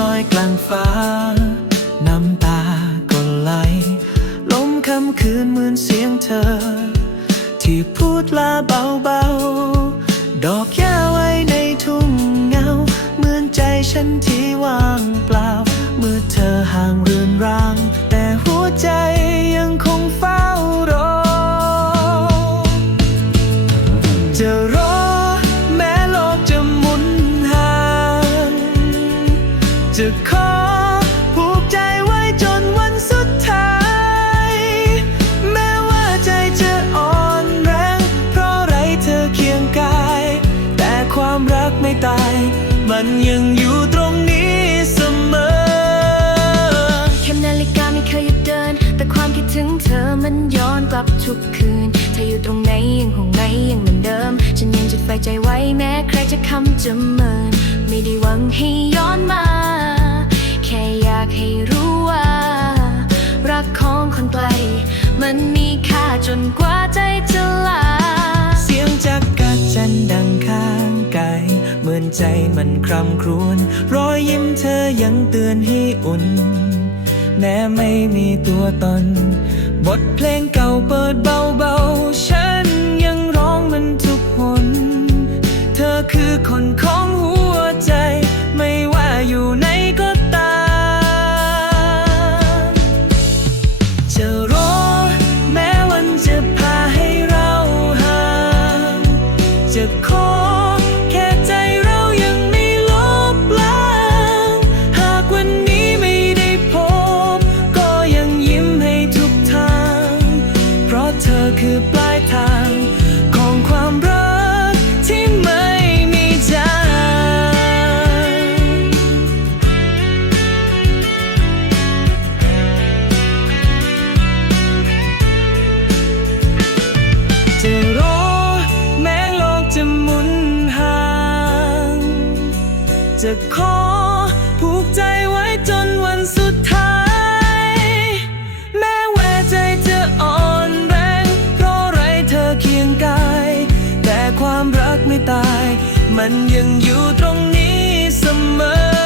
ลอยกลางฟ้า น้ำตาก็ไหล ลมคำคืนเหมือนเสียงเธอ ที่พูดลาเบาๆ ดอกย มันยังอยู่ตรงนี้เสมอเข็มนาฬิกาไม่เคยหยุดเดิน แต่ความคิดถึงเธอมันย้อนกลับทุกคืน เธออยู่ตรงไหนยังคงไหนยังเหมือนเดิม ฉันยังจุดไฟใจไว้แม้ใครจะคำจะเมิน ไม่ได้หวังให้ย้อนมา แค่อยากให้รู้ว่า รักของคนไกลมันมีค่าจนกว่าจะ ใจมันคร่ำครวญรอยยิ้มเธอยังเตือนให้อุ่น แม้ไม่มีตัวตน บทเพลงเก่าเปิดเบาๆ จะขอผูกใจไว้จนวันสุดท้าย แม้แวใจจะอ่อนแรง เพราะไรเธอเคียงกาย แต่ความรักไม่ตาย มันยังอยู่ตรงนี้เสมอ